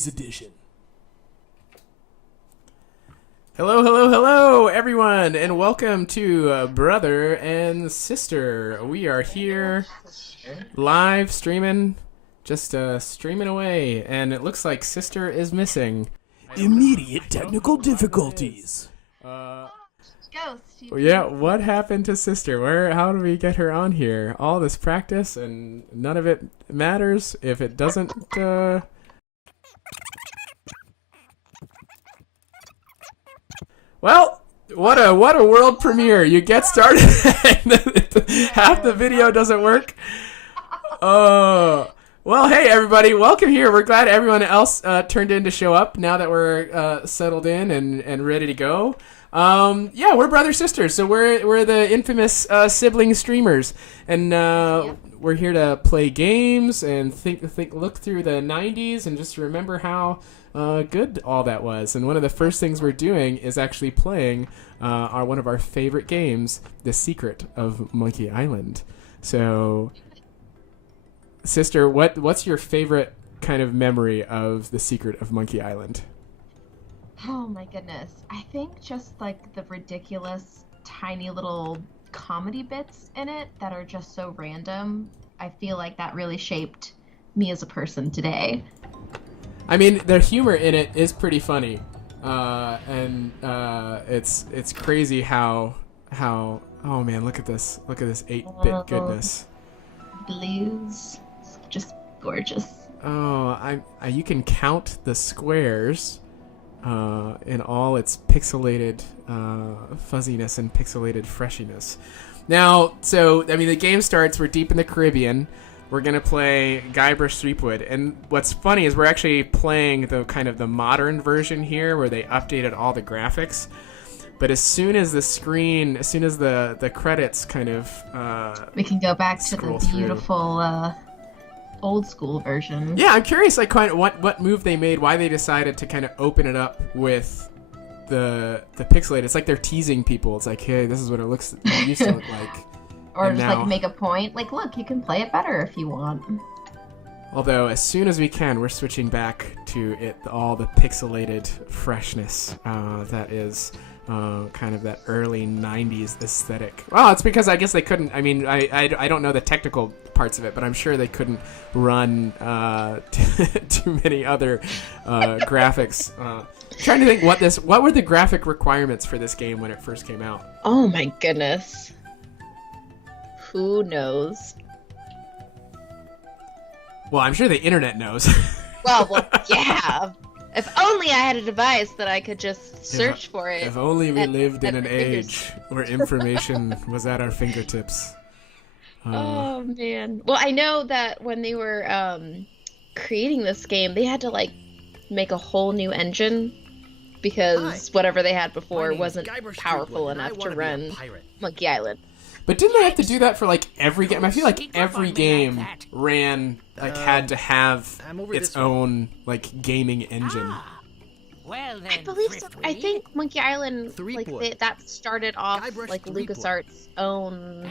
Holidays edition. Hello, hello, hello, everyone, and welcome to Brother and Sister. We are here live streaming, just streaming away, and it looks like Sister is missing. Immediate technical difficulties. Yeah, what happened to Sister? How do we get her on here? All this practice and none of it matters if it doesn't, Well, what a world premiere. You get started and half the video doesn't work. Oh. Well, hey everybody, welcome here. We're glad everyone else turned in to show up now that we're settled in and ready to go. Yeah, we're brother sisters, so we're the infamous sibling streamers, and we're here to play games and look through the 90s and just remember how good all that was. And one of the first things we're doing is actually playing one of our favorite games, The Secret of Monkey Island. So, Sister, what's your favorite kind of memory of The Secret of Monkey Island? Oh my goodness. I think just like the ridiculous tiny little comedy bits in it that are just so random. I feel like that really shaped me as a person today. I mean, the humor in it is pretty funny. And it's crazy how oh man, look at this 8-bit goodness. Blues. Just gorgeous. Oh, you can count the squares in all its pixelated fuzziness and pixelated freshiness. Now, so, I mean, the game starts, we're deep in the Caribbean. We're going to play Guybrush Threepwood. And what's funny is we're actually playing the kind of the modern version here where they updated all the graphics. But as soon as the credits kind of we can go back to the beautiful old school version. Yeah, I'm curious, like, kind of what move they made, why they decided to kind of open it up with the pixelated. It's like they're teasing people. It's like, hey, this is what it used to look like. Or and just now, like make a point, like, look, you can play it better if you want. Although, as soon as we can, we're switching back to all the pixelated freshness that is kind of that early 90s aesthetic. Well, it's because I guess they couldn't, I mean, I don't know the technical parts of it, but I'm sure they couldn't run too many other graphics. Trying to think what were the graphic requirements for this game when it first came out? Oh my goodness. Who knows? Well, I'm sure the internet knows. Well, yeah. If only I had a device that I could just search for it. If only we lived in an age where information was at our fingertips. Oh, man. Well, I know that when they were creating this game, they had to, like, make a whole new engine because whatever they had before wasn't powerful enough to run Monkey Island. But didn't they have to do that for, like, every game? I feel like every game had to have its own, like, gaming engine. Well, then, I believe so. I think Monkey Island, that started off, like, LucasArts' own,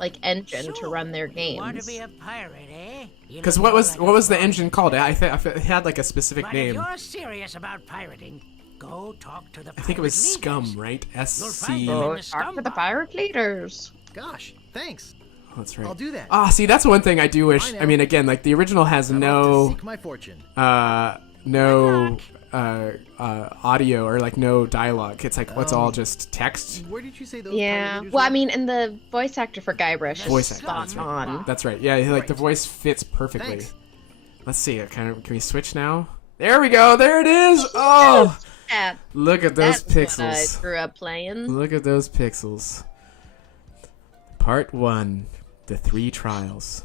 like, engine to run their games. Want to be a pirate, eh? Because what was the engine called? I it had, like, a specific name. If you're serious about pirating, go talk to the pirate I think it was leaders. Scum, right? SC. Talk to the pirate leaders. Gosh, thanks. Oh, that's right. I'll do that. See, that's one thing I do wish. I mean, again, like, the original has no seek my fortune. audio or, like, no dialogue. It's like, it's all just text. Where did you say those? Yeah. Well, I mean, and the voice actor for Guybrush Voice is actor, spot that's right. on. That's right. Yeah, like, the voice fits perfectly. Thanks. Let's see. Can we switch now? There we go. There it is. Oh, Yeah, look at those that's what I pixels. grew up playing. Look at those pixels. Part 1, The 3 Trials.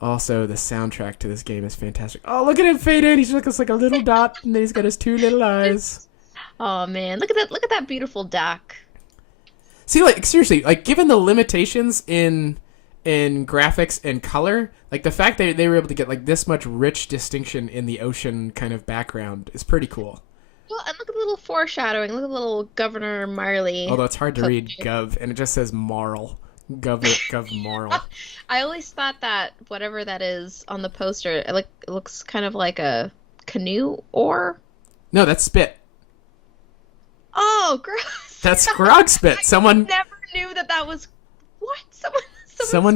Also, the soundtrack to this game is fantastic. Oh, look at him fade in. He just looks like a little dot, and then he's got his 2 little eyes. Oh man, look at that beautiful duck. See, like, seriously, like, given the limitations in graphics and color, like, the fact that they were able to get, like, this much rich distinction in the ocean kind of background is pretty cool. Well, and look at the little foreshadowing. Look at the little Governor Marley. Although it's hard to read Gov, and it just says Marl. Gov-moral. I always thought that whatever that is on the poster, it looks kind of like a canoe oar. No, that's spit. Oh, gross. That's grog spit. Someone never knew that was what? Someone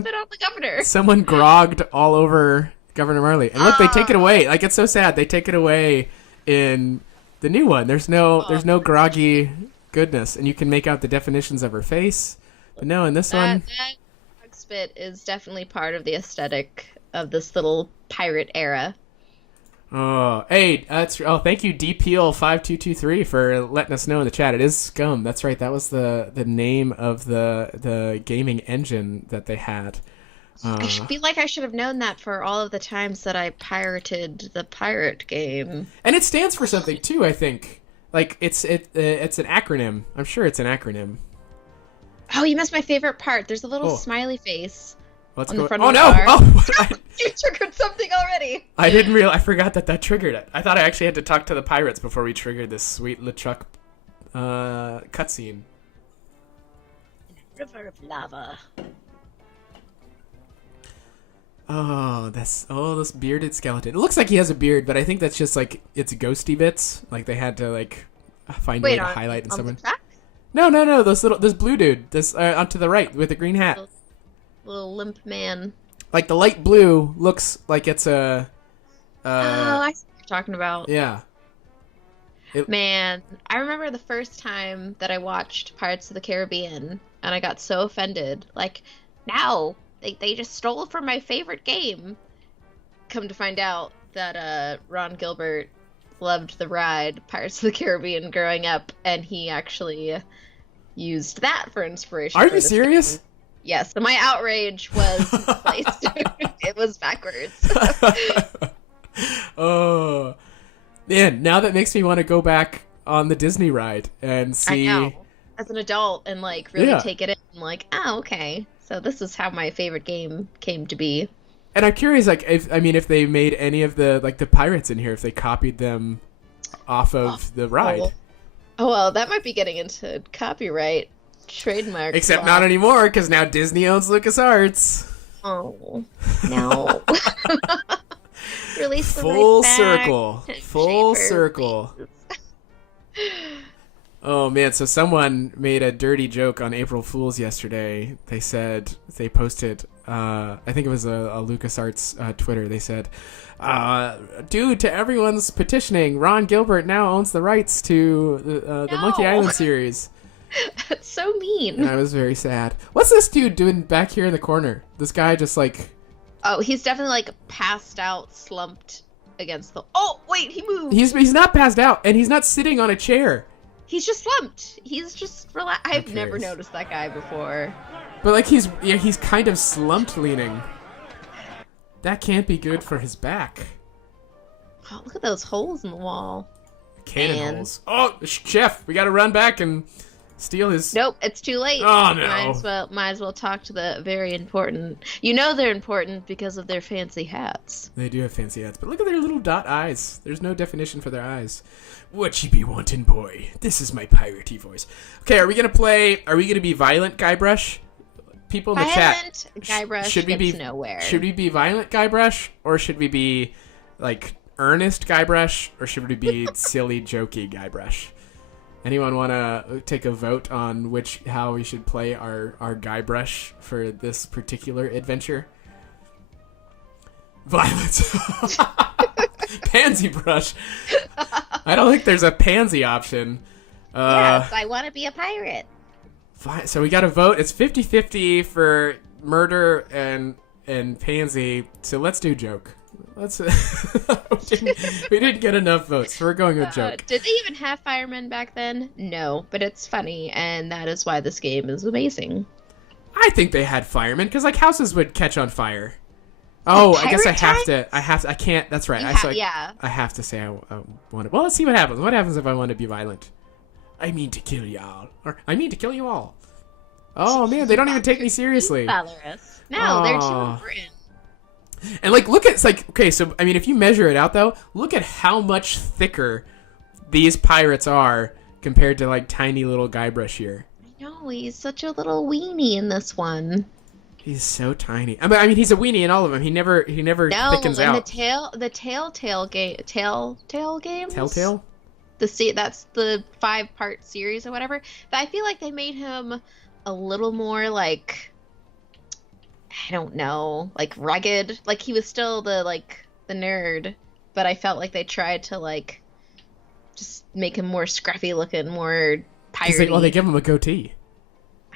spit on the governor. Someone grogged all over Governor Marley. And look, they take it away. Like, it's so sad. They take it away in the new one. There's no groggy goodness, and you can make out the definitions of her face. But no, in this one, that grog spit is definitely part of the aesthetic of this little pirate era. Oh, hey, thank you, DPeel5223, for letting us know in the chat. It is Scum. That's right. That was the name of the gaming engine that they had. I feel like I should have known that for all of the times that I pirated the pirate game. And it stands for something too, I think. Like it's an acronym. I'm sure it's an acronym. Oh, you missed my favorite part. There's a little smiley face. Let's on go. The front Oh of the no! car. Oh, You triggered something already. I didn't realize. I forgot that triggered it. I thought I actually had to talk to the pirates before we triggered this sweet LeChuck cutscene. River of lava. Oh, this bearded skeleton. It looks like he has a beard, but I think that's just like it's ghosty bits. Like they had to like find a way to highlight in someone. The track? No. This blue dude. This onto the right with the green hat. Little limp man. Like the light blue looks like it's a. I see what you're talking about. Yeah. Man, I remember the first time that I watched Pirates of the Caribbean, and I got so offended. Like, now they just stole from my favorite game. Come to find out that Ron Gilbert loved the ride Pirates of the Caribbean growing up, and he actually used that for inspiration. Are you serious? Game. Yes, and my outrage was misplaced. It was backwards. Oh, man, now that makes me want to go back on the Disney ride and see. I know. As an adult and like really take it in, like, oh, okay. So this is how my favorite game came to be. And I'm curious, like, if they made any of the pirates in here, if they copied them off of the ride. Oh, well, that might be getting into copyright. Trademark. Except not anymore, because now Disney owns LucasArts. Oh, no. Release the full right circle. back. Full Shaper, circle. Oh, man, so someone made a dirty joke on April Fool's yesterday. They said, they posted, I think it was a LucasArts Twitter. They said, due to everyone's petitioning, Ron Gilbert now owns the rights to the Monkey Island series. That's so mean. And I was very sad. What's this dude doing back here in the corner? This guy just like... Oh, he's definitely like passed out, slumped against the... Oh, wait, he moved. He's not passed out, and he's not sitting on a chair. He's just slumped. He's just relaxed. I've never noticed that guy before. But like he's kind of slumped leaning. That can't be good for his back. Oh, look at those holes in the wall. Cannon holes. Oh, chef, we gotta run back and steal his... Nope, it's too late. Oh, no. Might as well talk to the very important... You know they're important because of their fancy hats. They do have fancy hats, but look at their little dot eyes. There's no definition for their eyes. What you be wanting, boy? This is my piratey voice. Okay, are we gonna be violent, Guybrush? People in the chat. Guybrush should we be nowhere. Should we be violent, Guybrush? Or should we be, like, earnest Guybrush? Or should we be silly, jokey Guybrush? Anyone want to take a vote on how we should play our Guybrush for this particular adventure? Violence. Pansy brush. I don't think there's a pansy option. Yes, I want to be a pirate. Fine. So we got to vote. It's 50-50 for murder and pansy. So let's do joke. Let's. we didn't get enough votes, so we're going with joke. Did they even have firemen back then? No, but it's funny, and that is why this game is amazing. I think they had firemen because like houses would catch on fire. Oh, I guess I have to. I can't. That's right. I have to say I want to. Well, let's see what happens. What happens if I want to be violent? I mean to kill y'all, or I mean to kill you all. Oh man, they don't even take me seriously. Valorous. No, they're too important. And like, look at it's like okay. So I mean, if you measure it out though, look at how much thicker these pirates are compared to like tiny little Guybrush here. I know he's such a little weenie in this one. He's so tiny. I mean, he's a weenie in all of them. He never thickens and out. the Telltale games. Telltale? That's the 5-part series or whatever. But I feel like they made him a little more like, I don't know, like rugged. Like he was still the nerd, but I felt like they tried to like just make him more scruffy looking, more piratey. They give him a goatee.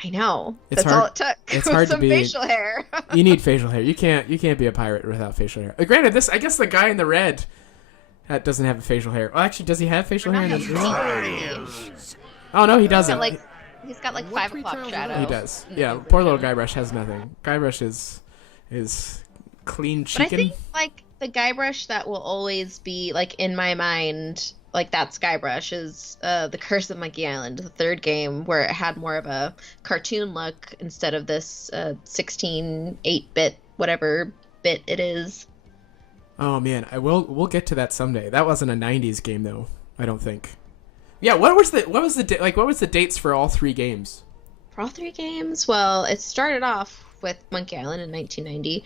I know. It's That's hard, all it took. It's With hard some to be. facial hair. You need facial hair. You can't be a pirate without facial hair. Granted, I guess the guy in the red doesn't have a facial hair. Well, actually, does he have facial hair in his real? Oh no, he doesn't. He's got like 5 o'clock shadow. He does. Yeah, poor little Guybrush has nothing. Guybrush is clean chicken. But I think like the Guybrush that will always be like in my mind, like that's Guybrush, is the Curse of Monkey Island, the 3rd game, where it had more of a cartoon look instead of this 16 8-bit whatever bit it is. Oh man, we'll get to that someday. That wasn't a 90s game though, I don't think. Yeah, what was the dates for all 3 games? For all 3 games? Well, it started off with Monkey Island in 1990.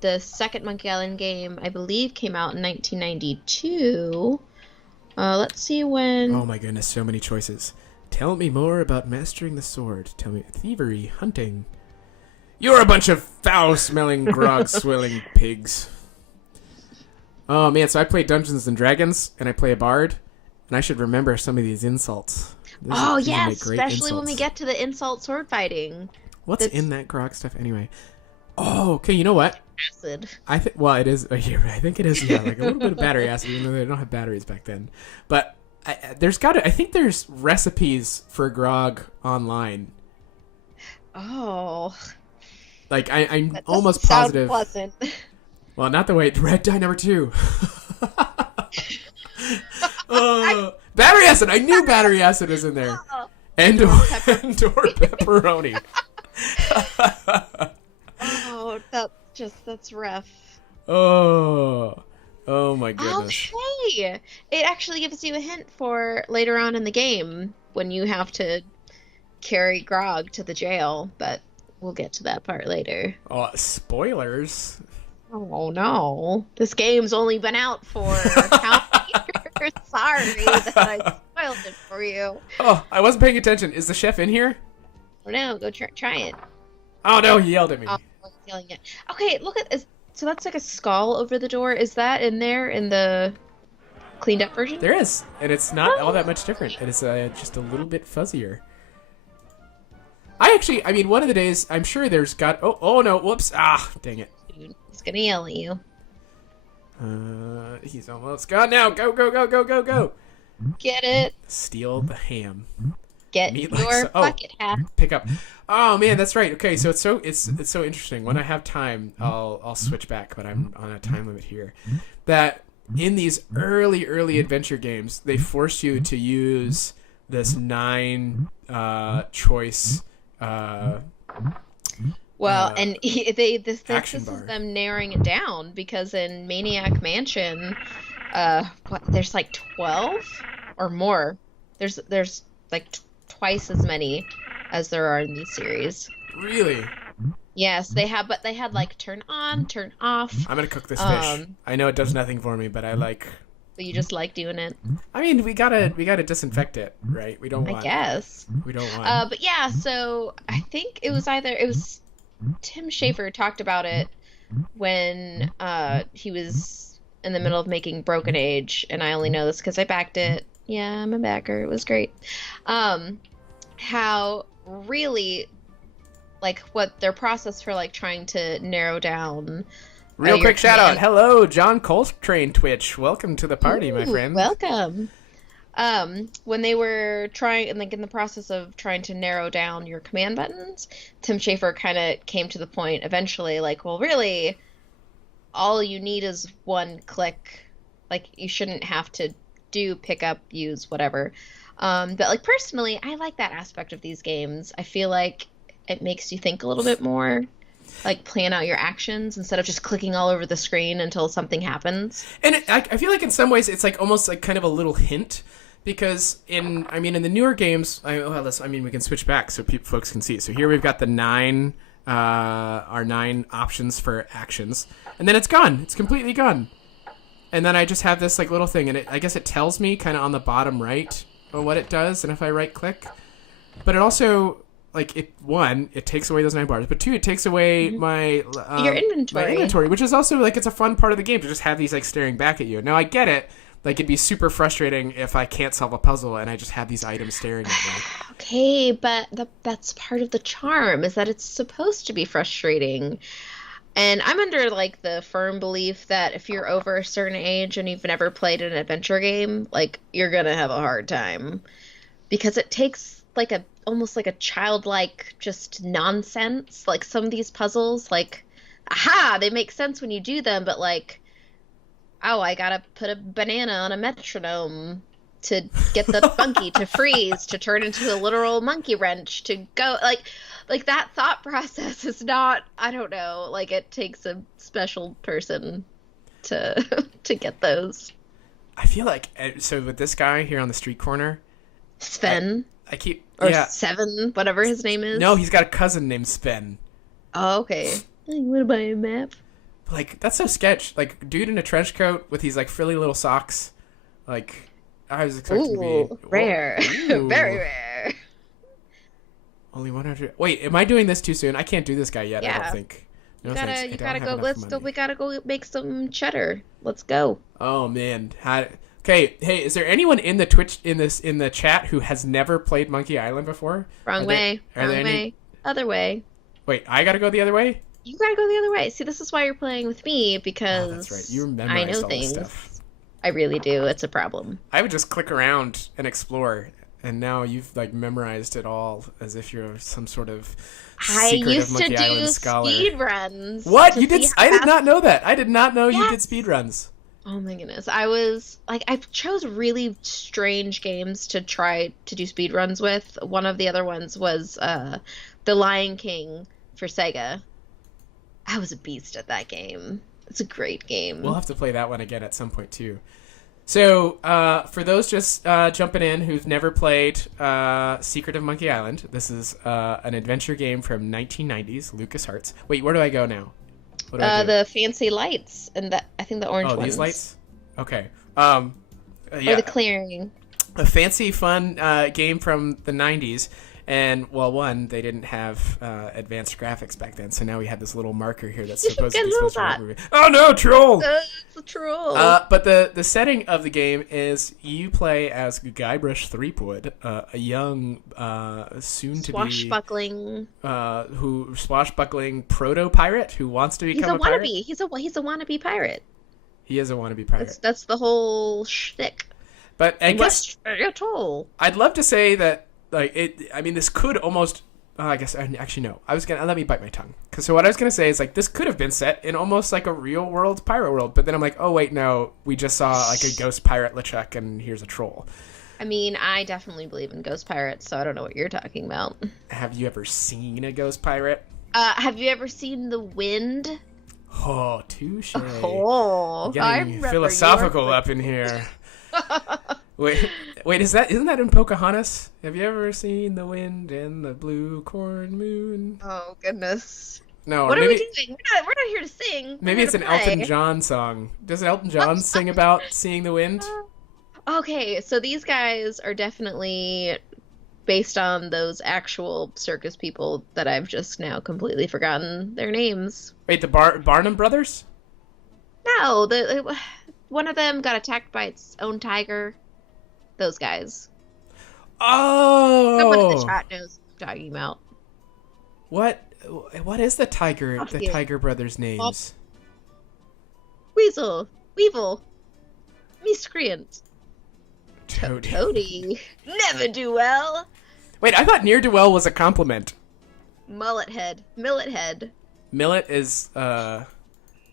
The second Monkey Island game, I believe, came out in 1992. Let's see when... Oh my goodness, so many choices. Tell me more about mastering the sword. Tell me thievery, hunting. You're a bunch of foul-smelling, grog-swilling pigs. Oh man, so I play Dungeons and Dragons, and I play a bard, and I should remember some of these insults. Yes, especially when we get to the insult sword fighting. What's in that grog stuff anyway? Oh, okay, you know what? Acid. It is. I think it is. Yeah, like a little bit of battery acid, even though they don't have batteries back then. But I think there's recipes for grog online. Oh. Like I'm That almost doesn't sound positive. Pleasant. Well, not the way. Red dye number 2. Battery acid. I knew battery acid was in there. And or pepperoni. Oh, that's rough. Oh my goodness. Okay. It actually gives you a hint for later on in the game when you have to carry Grog to the jail, but we'll get to that part later. Oh, spoilers. Oh no. This game's only been out for how many years? Sorry that I spoiled it for you. Oh, I wasn't paying attention. Is the chef in here? Oh no, go try it. Oh no, he yelled at me. Oh, I'm yelling it. Okay, look at this. So that's like a skull over the door. Is that in there in the cleaned up version? There is, and it's not all that much different. It is just a little bit fuzzier. I mean, one of the days, I'm sure there's got... Oh no, whoops. Ah, dang it. Dude, he's gonna yell at you. He's almost gone now. Go, go, go, go, go, go. Get it. Steal the ham. Get Meat your like so- bucket hat. Pick up. Oh man, that's right. Okay, so it's so interesting. When I have time, I'll switch back, but I'm on a time limit here. That in these early adventure games, they force you to use this 9 choice. Well, and this action is bar. them narrowing it down, because in Maniac Mansion, there's like 12 or more. There's like twice as many as there are in these series. Really? Yes, they had like turn on, turn off. I'm gonna cook this fish. I know it does nothing for me, but I like. But you just like doing it. I mean, we gotta disinfect it, right? We don't want. I guess. We don't want. But yeah, so I think it was Tim Schafer talked about it when he was in the middle of making Broken Age, and I only know this because I backed it. Yeah, I'm a backer. It was great. How really, like, what their process for like trying to narrow down. Real quick shout out. Hello, John Coltrane Twitch. Welcome to the party, my Ooh, friend. Welcome. When they were trying, and like in the process of trying to narrow down your command buttons, Tim Schafer kind of came to the point eventually, like, well, really, all you need is one click. Like, you shouldn't have to do pick up, use, whatever. But like personally, I like that aspect of these games. I feel like it makes you think a little bit more. Like, plan out your actions instead of just clicking all over the screen until something happens. And I feel like in some ways it's like almost like kind of a little hint, because in the newer games, we can switch back so folks can see. So here we've got the 9 our 9 options for actions, and then it's gone. It's completely gone. And then I just have this like little thing, and I guess it tells me kind of on the bottom right what it does, and if I right click, but it also like it takes away those 9 bars, but 2, it takes away my your inventory. My inventory, which is also like it's a fun part of the game to just have these like staring back at you. Now I get it. Like, it'd be super frustrating if I can't solve a puzzle and I just have these items staring at me. Okay, but that's part of the charm, is that it's supposed to be frustrating. And I'm under, like, the firm belief that if you're over a certain age and you've never played an adventure game, like, you're gonna have a hard time. Because it takes, like, almost like a childlike just nonsense. Like, some of these puzzles, like, aha, they make sense when you do them, but, like, oh, I gotta put a banana on a metronome to get the monkey to freeze, to turn into a literal monkey wrench, to go, like that thought process is not, I don't know, like it takes a special person to get those. I feel like, so with this guy here on the street corner, Sven. I keep, or yeah. Seven, whatever his name is. No, he's got a cousin named Sven. Oh, okay. You wanna buy a map? Like, that's so sketch. Like, dude in a trench coat with these, like, frilly little socks. Like, I was expecting to be... Rare. Ooh. Very rare. Only 100... Wait, am I doing this too soon? I can't do this guy yet, I don't think. No, you gotta go, we gotta go make some cheddar. Let's go. Oh, man. Okay, hey, is there anyone in the in the chat who has never played Monkey Island before? Wrong way. Other way. Wait, I gotta go the other way? You gotta go the other way. See, this is why you're playing with me, because that's right. You memorized I know all things. this stuff. I really do. It's a problem. I would just click around and explore, and now you've like memorized it all as if you're some sort of secret of Monkey Island scholar. I used to do speed runs. What? You did? I did not know that. I did not know you did speed runs. Oh my goodness. I was like, I chose really strange games to try to do speed runs with. One of the other ones was The Lion King for Sega. I was a beast at that game. It's a great game. We'll have to play that one again at some point, too. So, for those just jumping in who've never played Secret of Monkey Island, this is an adventure game from 1990s, LucasArts. Wait, where do I go now? What do I do? The fancy lights, and I think the orange ones. Oh, these lights? Okay. Yeah. Or the clearing. A fancy, fun game from the 90s. And, well, one, they didn't have advanced graphics back then, so now we have this little marker here that's supposed to be... Oh, no, troll! It's a troll! But the setting of the game is you play as Guybrush Threepwood, a young, soon-to-be... swashbuckling proto-pirate who wants to become a pirate. He's a wannabe pirate. He is a wannabe pirate. That's the whole shtick. But I guess... I'd love to say that like it, I mean, this could almost. I guess actually no. Let me bite my tongue. So what I was gonna say is like this could have been set in almost like a real world pirate world, but then I'm like, oh wait, no, we just saw like a ghost pirate LeChuck, and here's a troll. I mean, I definitely believe in ghost pirates, so I don't know what you're talking about. Have you ever seen a ghost pirate? Have you ever seen The Wind? Oh, touche. Oh, getting philosophical up in here. Wait, isn't that in Pocahontas? Have you ever seen the wind and the blue corn moon? Oh goodness. No, what are we doing? We're not here to sing. Maybe it's an Elton John song. Does Elton John sing about seeing the wind? Okay, so these guys are definitely based on those actual circus people that I've just now completely forgotten their names. Wait, the Barnum brothers? No, one of them got attacked by its own tiger. Those guys. Oh! Someone in the chat knows what I'm talking about. What is the Tiger brothers' names? Weasel. Weevil. Miscreant. Toady. Never do well. Wait, I thought near do well was a compliment. Millet head. Millet is, Oh,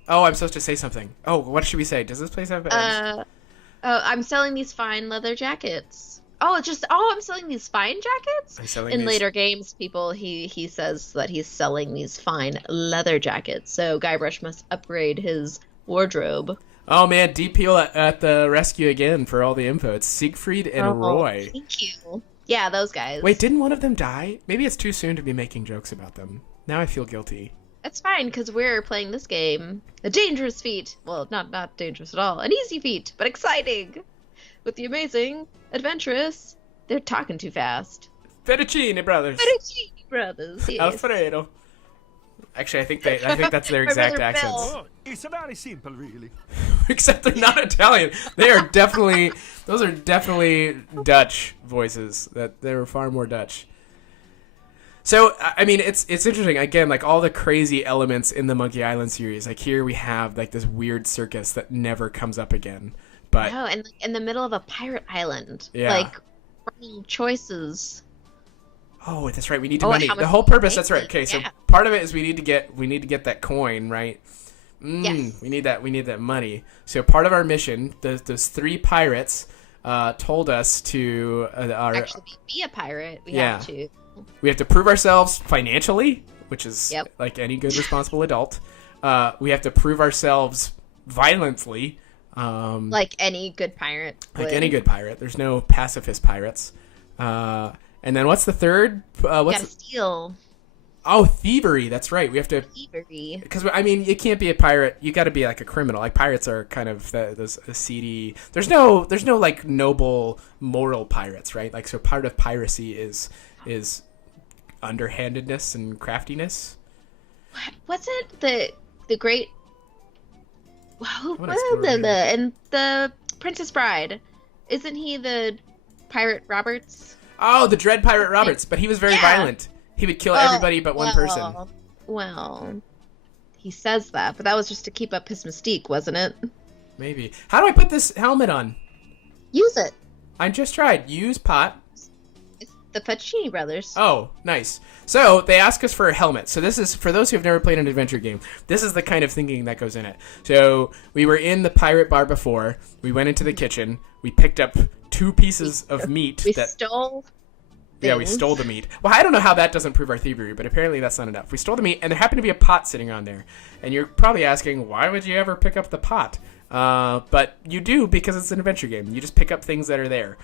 I'm supposed to say something. Oh, what should we say? Does this place have... I'm selling these fine leather jackets. I'm selling these fine jackets? Later games, he says that he's selling these fine leather jackets. So Guybrush must upgrade his wardrobe. Oh man, Deep Peel at the rescue again for all the info. It's Siegfried and Roy. Thank you. Yeah, those guys. Wait, didn't one of them die? Maybe it's too soon to be making jokes about them. Now I feel guilty. That's fine, because we're playing this game. A dangerous feat. Well, not dangerous at all. An easy feat, but exciting. With the amazing, adventurous. They're talking too fast. Fettuccine Brothers. Fettuccine Brothers, yes. Alfredo. Actually, I think that's their exact brother accents. Bill. It's very simple, really. Except they're not Italian. Those are definitely Dutch voices. That they were far more Dutch. So, I mean, it's interesting. Again, like all the crazy elements in the Monkey Island series. Like here we have like this weird circus that never comes up again. But No, and like, in the middle of a pirate island. Yeah. Like, running choices. oh, that's right. We need to Oh, money. how The much whole we purpose. make That's right. it, Okay, so yeah. part of it is we need to get that coin, right? Yes. We need that money. So part of our mission, those 3 pirates told us to Actually, be a pirate, we Yeah. have to. we have to prove ourselves financially, which is Yep. like any good responsible adult. We have to prove ourselves violently, Like any good pirate like would. any good pirate. There's no pacifist pirates. And then what's the third? You What's gotta steal thievery? That's right. We have to. thievery. Because I mean, you can't be a pirate. You got to be like a criminal. Like pirates are kind of those seedy. There's no like noble moral pirates, right? Like so, part of piracy is underhandedness and craftiness. What's it? The great. Who wanna explore here. and the Princess Bride? Isn't he the pirate Roberts? Oh, the Dread Pirate Roberts, but he was very Yeah. violent. He would kill everybody but one person. Well, he says that, but that was just to keep up his mystique, wasn't it? Maybe. How do I put this helmet on? Use it. I just tried. Use pot. It's the Fettuccine Brothers. Oh, nice. So they ask us for a helmet. So this is, for those who have never played an adventure game, this is the kind of thinking that goes in it. So we were in the pirate bar before. We went into the kitchen. We picked up 2 pieces of meat. We that stole. Yeah, we things. stole the meat. Well, I don't know how that doesn't prove our thievery, but apparently that's not enough. We stole the meat, and there happened to be a pot sitting on there. And you're probably asking, why would you ever pick up the pot? But you do because it's an adventure game. You just pick up things that are there.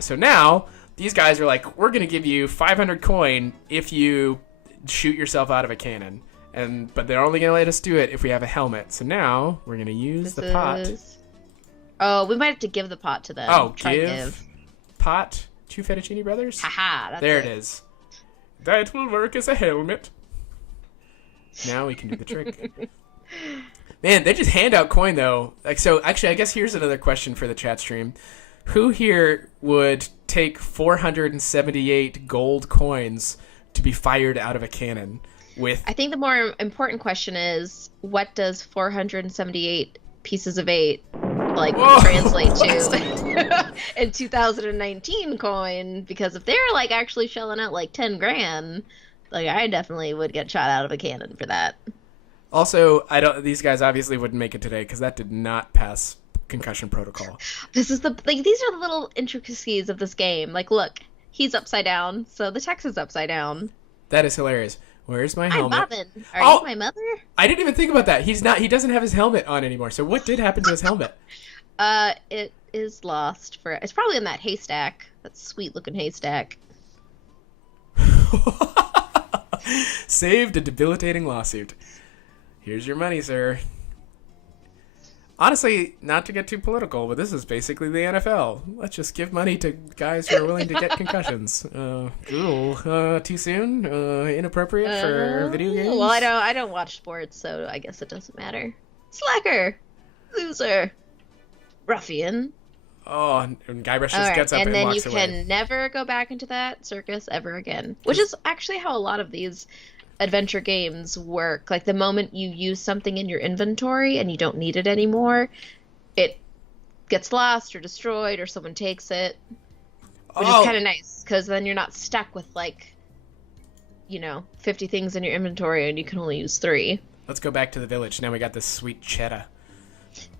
So now these guys are like, we're going to give you 500 coin if you shoot yourself out of a cannon. But they're only going to let us do it if we have a helmet. So now we're going to use the pot. Oh, we might have to give the pot to them. Oh, Try give pot to Fettuccine Brothers? Haha, that's There it is. That will work as a helmet. Now we can do the trick. Man, they just hand out coin though. Like so. Actually, I guess here's another question for the chat stream: who here would take 478 gold coins to be fired out of a cannon? With I think the more important question is, what does 478 pieces of 8 like Whoa, translate to in 2019 coin? Because if they're like actually shelling out like 10 grand, like I definitely would get shot out of a cannon for that. also, I don't. These guys obviously wouldn't make it today because that did not pass concussion protocol. This is these are the little intricacies of this game. Like, look, he's upside down, so the text is upside down. That is hilarious. Where's my I'm helmet? Bobbin. Are Oh! you my mother? I didn't even think about that. He's not. He doesn't have his helmet on anymore. So what did happen to his helmet? It is lost for. It's probably in that haystack. That sweet looking haystack. Saved a debilitating lawsuit. Here's your money, sir. Honestly, not to get too political, but this is basically the NFL. Let's just give money to guys who are willing to get concussions. Too soon? Inappropriate for video games? Well, I don't watch sports, so I guess it doesn't matter. Slacker, loser, ruffian. Oh, and Guybrush just All right, gets up and then you walks away. can never go back into that circus ever again. Which is actually how a lot of these adventure games work. Like the moment you use something in your inventory and you don't need it anymore, it gets lost or destroyed or someone takes it, which is kind of nice because then you're not stuck with like 50 things in your inventory and you can only use 3. Let's go back to the village. Now we got this sweet cheddah.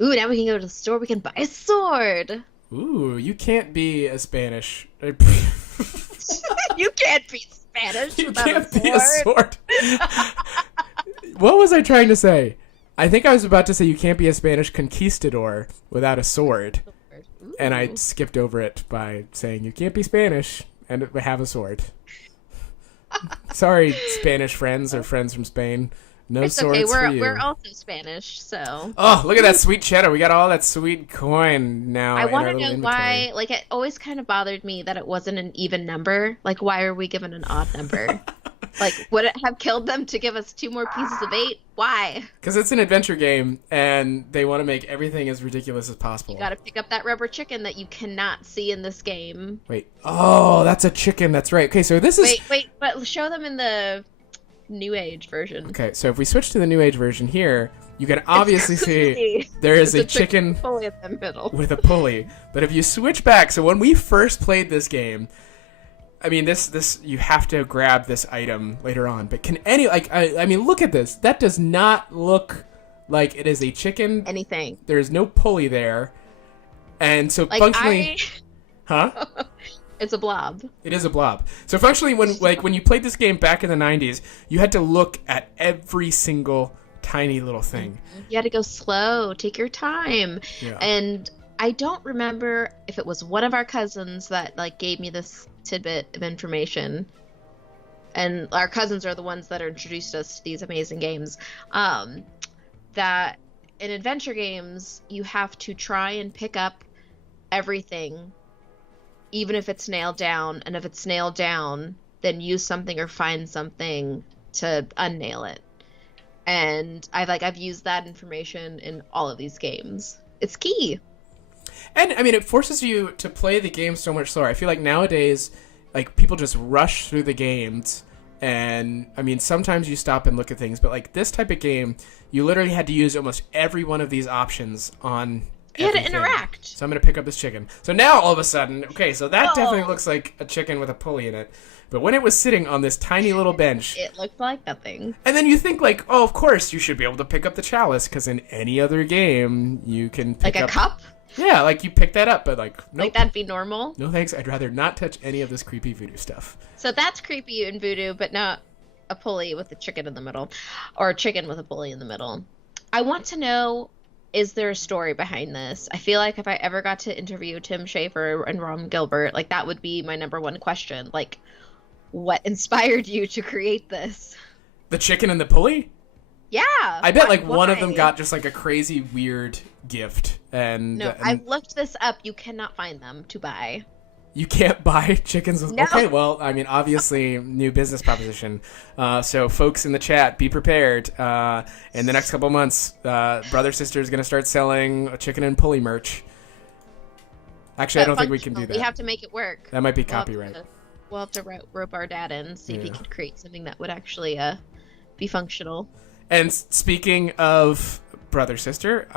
Ooh, now we can go to the store, we can buy a sword. Ooh, you can't be a Spanish. You can't be Spanish You without can't a be a sword. sword. What was I trying to say? I think I was about to say you can't be a Spanish conquistador without a sword. And I skipped over it by saying you can't be Spanish and have a sword. Sorry, Spanish friends or friends from Spain. No It's swords okay. for you. We're also Spanish, so. Oh, look at that sweet cheddar. We got all that sweet coin now I in want our to little know inventory. why. Like, it always kind of bothered me that it wasn't an even number. Like, why are we given an odd number? Like, would it have killed them to give us 2 more pieces of 8? Why? Because it's an adventure game, and they want to make everything as ridiculous as possible. You got to pick up that rubber chicken that you cannot see in this game. Wait. Oh, that's a chicken. That's right. Okay, so this is... Wait, but show them in the New Age version. Okay, so if we switch to the New Age version here, you can obviously see there is a chicken pulley in the middle. with a pulley. But if you switch back, so when we first played this game, I mean, this you have to grab this item later on. But can any, like, I mean, look at this. That does not look like it is a chicken. Anything. There is no pulley there. And so Like, functionally... Huh? It's a blob. It is a blob. So functionally, when you played this game back in the 90s, you had to look at every single tiny little thing. You had to go slow, take your time. Yeah. And I don't remember if it was one of our cousins that like gave me this tidbit of information. And our cousins are the ones that introduced us to these amazing games. That in adventure games, you have to try and pick up everything, even if it's nailed down. And if it's nailed down, then use something or find something to unnail it. And I've used that information in all of these games. It's key. And I mean, it forces you to play the game so much slower. I feel like nowadays, like, people just rush through the games, and I mean, sometimes you stop and look at things, but like this type of game, you literally had to use almost every one of these options on You had to everything. interact. So I'm gonna pick up this chicken. So now all of a sudden, okay, so that Oh. definitely looks like a chicken with a pulley in it. But when it was sitting on this tiny little bench, It looked like nothing. and then you think like, oh, of course you should be able to pick up the chalice, because in any other game you can pick Like a up. cup? Yeah, like you pick that up, but like, nope. Like that'd be normal. No thanks. I'd rather not touch any of this creepy voodoo stuff. So that's creepy in Voodoo, but not a pulley with a chicken in the middle. Or a chicken with a pulley in the middle. I want to know, is there a story behind this? I feel like if I ever got to interview Tim Schafer and Ron Gilbert, like that would be my number one question. Like, what inspired you to create this? The chicken and the pulley? Yeah. I bet like one of why? them got just like a crazy weird gift, and, No, and I've looked this up. You cannot find them to buy. you can't buy chickens with... No. Okay, well, I mean, obviously, new business proposition. So folks in the chat, be prepared. In the next couple months, Brother Sister is going to start selling chicken and pulley merch. Actually, I don't think we can do that. We have to make it work. That might be We'll have copyright. We'll have to rope our dad in, see if he Yeah. can create something that would actually be functional. And speaking of Brother Sister,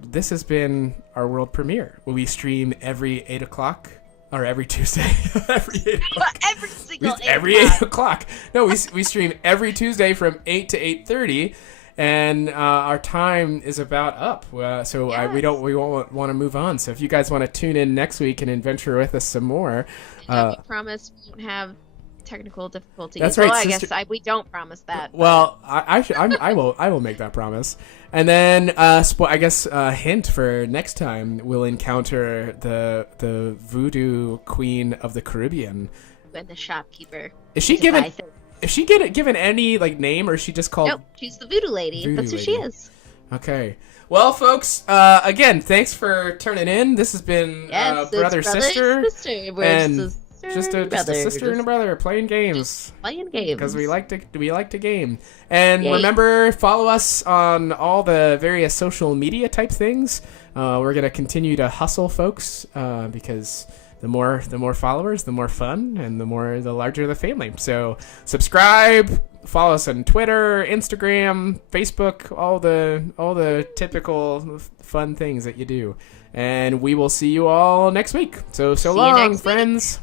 this has been our world premiere. We stream every 8 o'clock, or every Tuesday. Every 8 o'clock. Every single Every 8 o'clock. No, we stream every Tuesday from 8 to 8:30, and our time is about up. We won't want to move on. So if you guys want to tune in next week and adventure with us some more, we promise we won't have technical difficulties. That's right, Well, I sister- guess we don't promise that. well, I will make that promise. And then I guess a hint for next time, we'll encounter the voodoo queen of the Caribbean. And the shopkeeper. Is she to given? buy things. Is she given any like name, or is she just called? Nope, she's the voodoo lady. Voodoo That's who she lady. is. Okay. Well, folks, again, thanks for turning in. This has been Yes, it's brother sister, We're and sister, just a brother. sister and a brother playing games. Playing games. Because we like to game. And Yay. remember, follow us on all the various social media type things. We're gonna continue to hustle, folks, because the more followers, the more fun, and the larger the family. So subscribe, follow us on Twitter, Instagram, Facebook, all the typical fun things that you do. And we will see you all next week. So See you long, next week. friends.